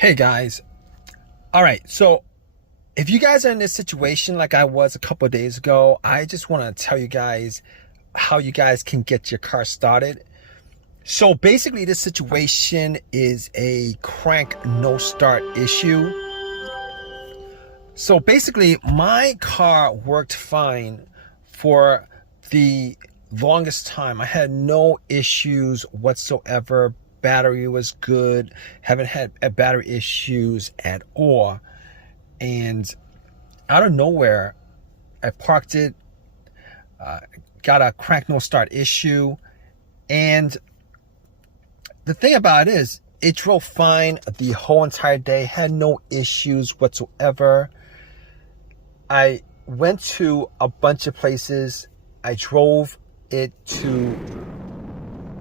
Hey guys. All right. So if you guys are in this situation like I was a couple of days ago, I just want to tell you guys how you guys can get your car started. So basically this situation is a crank no start issue. So basically my car worked fine for the longest time. I had no issues whatsoever. Battery was good. Haven't had battery issues at all. And out of nowhere, I parked it, got a crank no start issue. And the thing about it is, it drove fine the whole entire day, had no issues whatsoever. I went to a bunch of places. I drove it to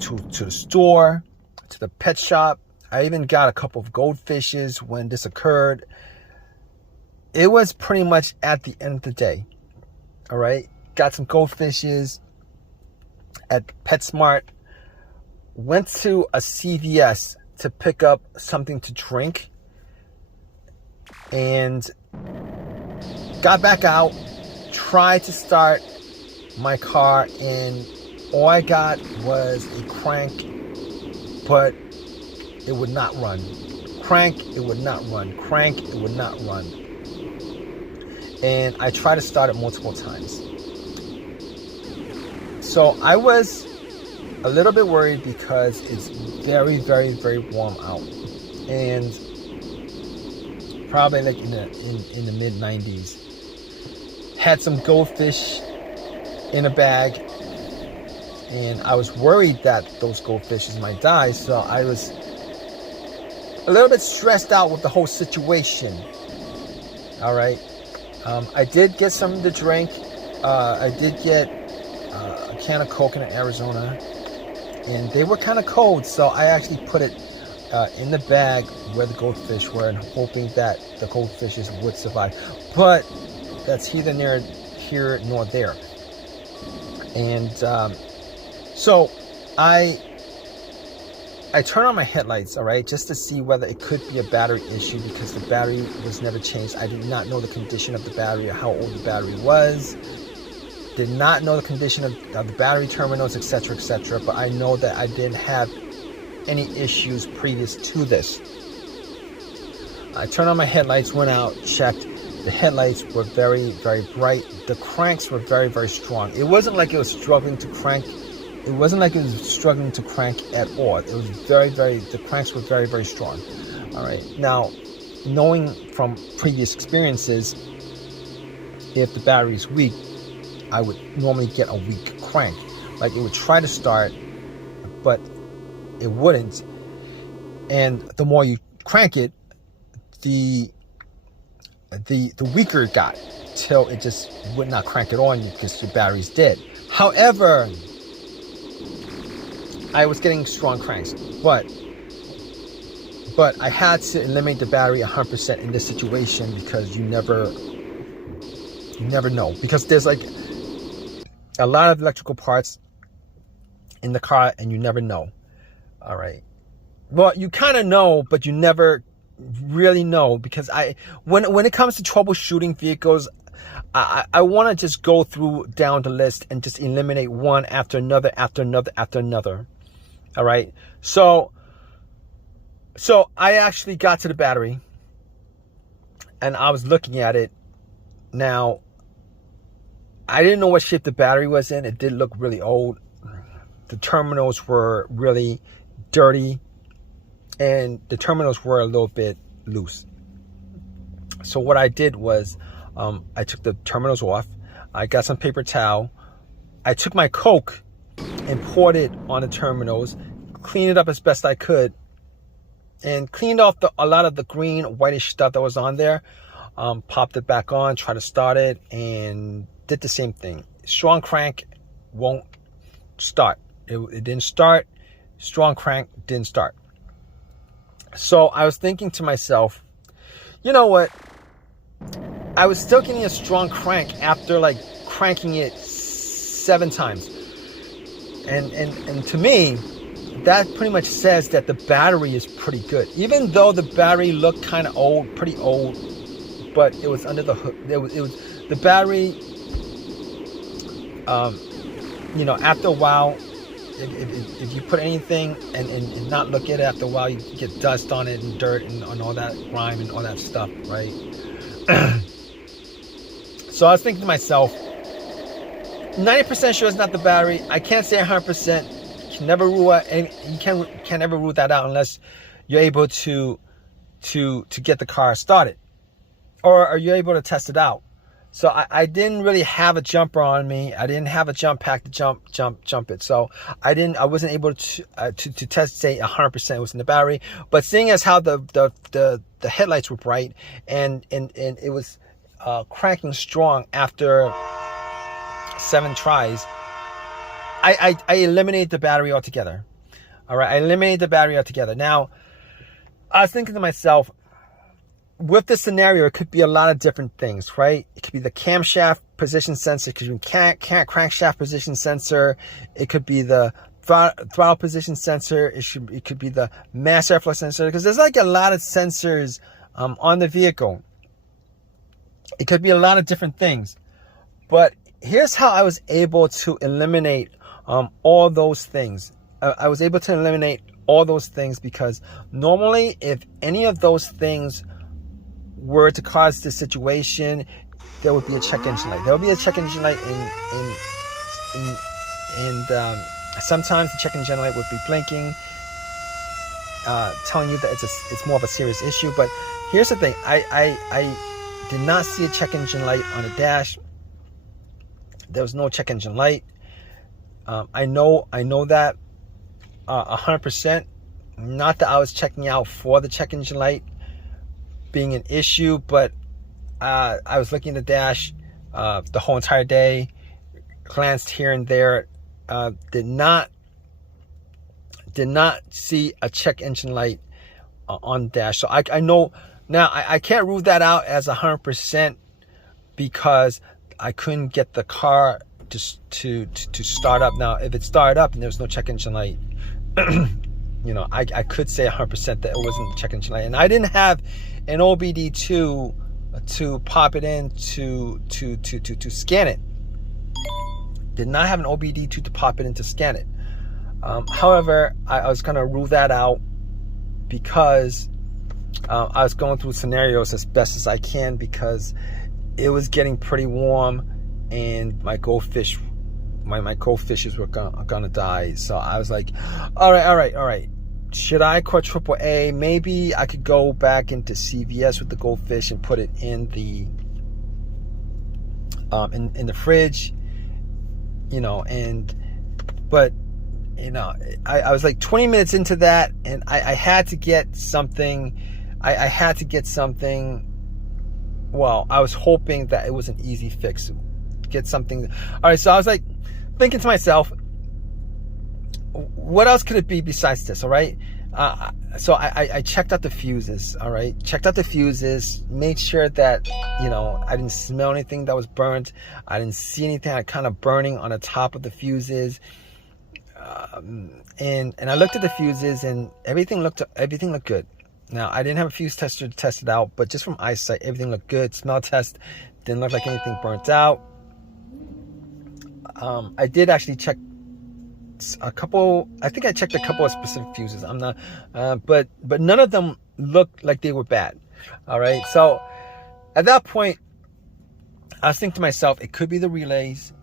the store, to the pet shop. I even got a couple of goldfishes when this occurred. It was pretty much at the end of the day. All right. Got some goldfishes at PetSmart. Went to a CVS to pick up something to drink. And got back out. Tried to start my car. And all I got was a crank, but it would not run. Crank, it would not run. Crank, it would not run. And I tried to start it multiple times. So I was a little bit worried because it's very, very, very warm out. And probably like in the mid 90s. Had some goldfish in a bag. And I was worried that those goldfishes might die, so I was a little bit stressed out with the whole situation. All right. I did get something to drink. I did get a can of Coke in Arizona, and they were kind of cold, so I actually put it in the bag where the goldfish were, and hoping that the goldfishes would survive. But that's neither near here nor there. And so I turned on my headlights, all right, just to see whether it could be a battery issue, because the battery was never changed. I did not know the condition of the battery or how old the battery was. Did not know the condition of the battery terminals, etc., etc. But I know that I didn't have any issues previous to this. I turned on my headlights, went out, checked. The headlights were very, very bright. The cranks were very, very strong. It wasn't like it was struggling to crank. It wasn't like it was struggling to crank at all. It was very, the cranks were very, very strong. All right. Now, knowing from previous experiences, if the battery is weak, I would normally get a weak crank. Like it would try to start, but it wouldn't. And the more you crank it, the weaker it got, till it just would not crank it on you because your battery's dead. However, I was getting strong cranks, but I had to eliminate the battery 100% in this situation, because you never know, because there's like a lot of electrical parts in the car and you never know. All right. Well, you kind of know, but you never really know, because when it comes to troubleshooting vehicles, I want to just go down the list and just eliminate one after another, after another, after another. All right. So I actually got to the battery and I was looking at it. Now, I didn't know what shape the battery was in. It did look really old. The terminals were really dirty, and the terminals were a little bit loose. So what I did was, I took the terminals off. I got some paper towel. I took my Coke and poured it on the terminals, cleaned it up as best I could, and cleaned off a lot of the green, whitish stuff that was on there. Popped it back on, tried to start it, and did the same thing. Strong crank won't start. It didn't start. Strong crank didn't start. So I was thinking to myself, you know what? I was still getting a strong crank after like cranking it 7 times. And to me, that pretty much says that the battery is pretty good. Even though the battery looked kind of old, pretty old, but it was under the hood. It was the battery. You know, after a while, if you put anything and not look at it, after a while you get dust on it and dirt and all that grime and all that stuff, right? So I was thinking to myself, 90% sure it's not the battery. I can't say 100%. You can never rule out, and you can't ever rule that out unless you're able to get the car started, or are you able to test it out? So I didn't really have a jumper on me. I didn't have a jump pack to jump it. So I wasn't able to test, say 100% it was in the battery. But seeing as how the headlights were bright and it was cranking strong after 7 tries, I eliminated the battery altogether. All right, I eliminated the battery altogether. Now, I was thinking to myself, with this scenario, it could be a lot of different things, right? It could be the camshaft position sensor, it could be crankshaft position sensor, it could be the throttle position sensor, it could be the mass airflow sensor, because there's like a lot of sensors on the vehicle. It could be a lot of different things. But here's how I was able to eliminate all those things. I was able to eliminate all those things because normally if any of those things were to cause this situation, there would be a check engine light. There would be a check engine light and sometimes the check engine light would be blinking, telling you that it's more of a serious issue. But here's the thing, I did not see a check engine light on the dash. There was no check engine light. I know that 100%. Not that I was checking out for the check engine light being an issue, but I was looking at the dash the whole entire day, glanced here and there, did not see a check engine light on the dash. So I know now I can't rule that out as 100% because I couldn't get the car to start up. Now if it started up and there was no check engine light, you know, I could say 100% that it wasn't check engine light. And I didn't have an OBD2 to pop it in to scan it. Did not have an OBD2 to pop it in to scan it. However, I was going to rule that out because I was going through scenarios as best as I can because it was getting pretty warm and my goldfish, my goldfishes were gonna die. So I was like, all right. Should I call AAA? Maybe I could go back into CVS with the goldfish and put it in the fridge, you know. But you know, I was like 20 minutes into that, and I had to get something. I had to get something. Well, I was hoping that it was an easy fix. Get something. All right, so I was like thinking to myself, what else could it be besides this? All right. So I checked out the fuses. All right. Checked out the fuses, made sure that, you know, I didn't smell anything that was burnt. I didn't see anything kind of burning on the top of the fuses. And I looked at the fuses and everything looked good. Now I didn't have a fuse tester to test it out, but just from eyesight, everything looked good. Smell test didn't look like anything burnt out. I did actually check a couple. I think I checked a couple of specific fuses. I'm not, but none of them looked like they were bad. All right. So at that point, I was thinking to myself, it could be the relays.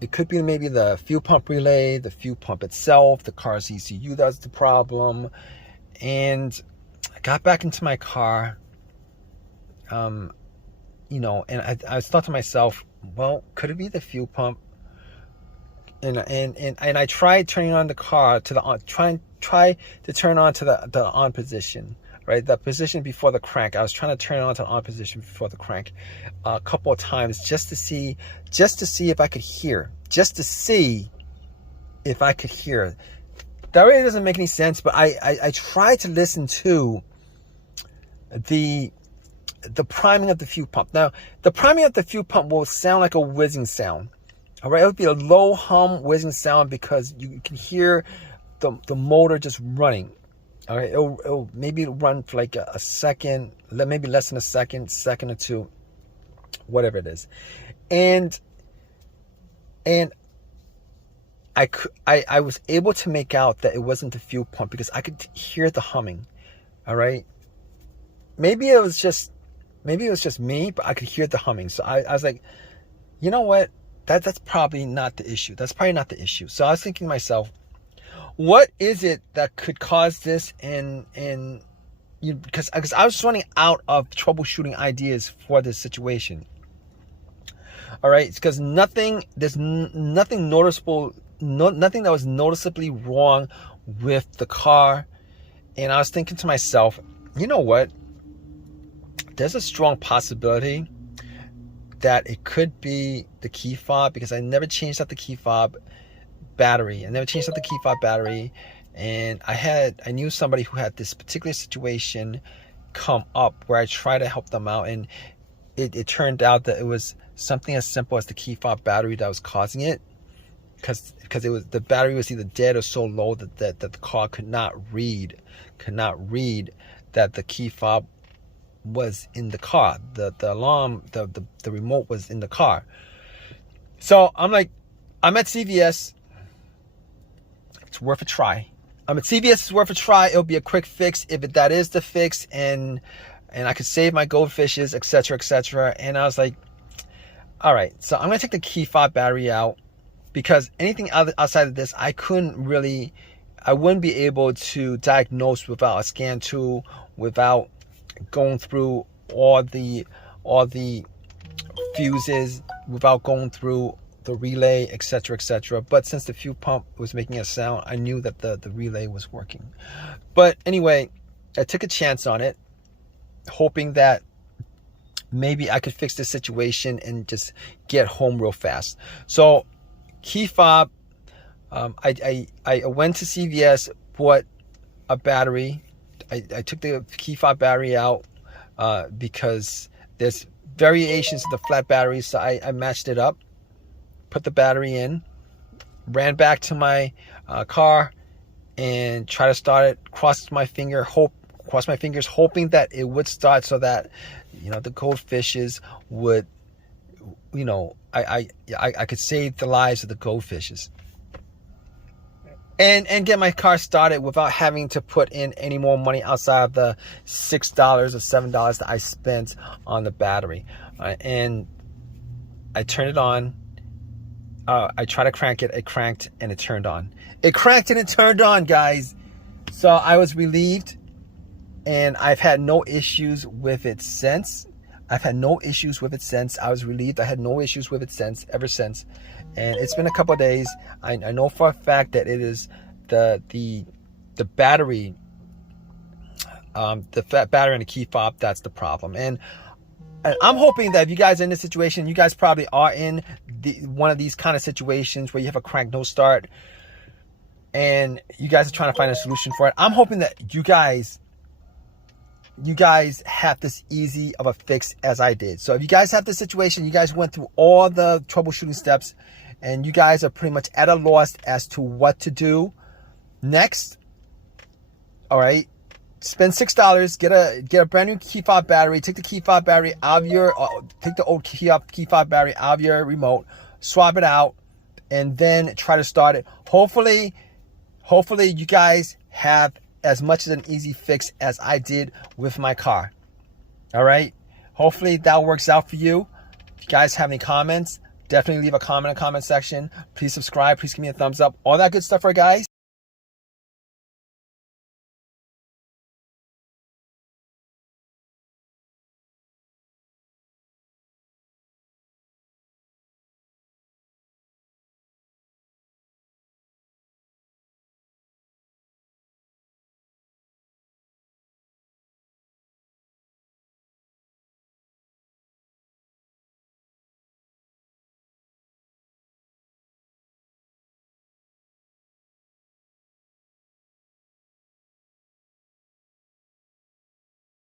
It could be maybe the fuel pump relay, the fuel pump itself, the car's ECU that's the problem. And I got back into my car, you know, and I thought to myself, well, could it be the fuel pump? And I tried turning on the car to the on, try to turn on to the on position, right? The position before the crank. I was trying to turn it on to the on position before the crank a couple of times just to see if I could hear, That really doesn't make any sense, but I tried to listen to the priming of the fuel pump. Now, the priming of the fuel pump will sound like a whizzing sound. All right, it would be a low hum whizzing sound because you can hear the motor just running. All right, it'll maybe run for like a second, maybe less than a second or two, whatever it is, and I was able to make out that it wasn't the fuel pump because I could hear the humming. All right, maybe it was just me, but I could hear the humming. So I was like, you know what? That's probably not the issue. That's probably not the issue. So I was thinking to myself, what is it that could cause this? Because I was running out of troubleshooting ideas for this situation. All right, it's because there's nothing noticeable, nothing that was noticeably wrong with the car. And I was thinking to myself, you know what? There's a strong possibility that it could be the key fob, because I never changed out the key fob battery. And I knew somebody who had this particular situation come up where I tried to help them out, and it turned out that it was something as simple as the key fob battery that was causing it, because the battery was either dead or so low that the car could not read that the key fob was in the car. The alarm, the remote was in the car. So I'm at CVS. It's worth a try. I'm at CVS. It's worth a try. It'll be a quick fix if that is the fix, and I could save my goldfishes, etc., etc. And I was like, all right, so I'm gonna take the key fob battery out, because anything outside of this, I wouldn't be able to diagnose without a scan tool, without going through all the fuses, without going through the relay, etc., etc. But since the fuel pump was making a sound, I knew that the relay was working. But anyway, I took a chance on it, hoping that maybe I could fix the situation and just get home real fast. So key fob, I went to CVS, bought a battery. I took the key fob battery out because there's variations of the flat batteries, so I matched it up, put the battery in, ran back to my car, and tried to start it. Crossed my fingers, hoping that it would start, so that the goldfishes would, I could save the lives of the goldfishes, and get my car started without having to put in any more money outside of the $6 or $7 that I spent on the battery. And I turned it on. I tried to crank it. It cranked and it turned on. It cranked and it turned on, guys. So I was relieved, and I've had no issues with it since. I was relieved. I had no issues with it ever since. And it's been a couple of days. I know for a fact that it is the battery, the fat battery and the key fob, that's the problem. And I'm hoping that if you guys are in this situation, you guys probably are in one of these kind of situations where you have a crank no start, and you guys are trying to find a solution for it. I'm hoping that you guys have this easy of a fix as I did. So if you guys have this situation, you guys went through all the troubleshooting steps, and you guys are pretty much at a loss as to what to do next. All right, spend $6, get a brand new key fob battery. Take the key fob battery out of take the old key fob battery out of your remote, swap it out, and then try to start it. Hopefully you guys have as much as an easy fix as I did with my car. All right, hopefully that works out for you. If you guys have any comments, definitely leave a comment in the comment section. Please subscribe. Please give me a thumbs up. All that good stuff, right, guys?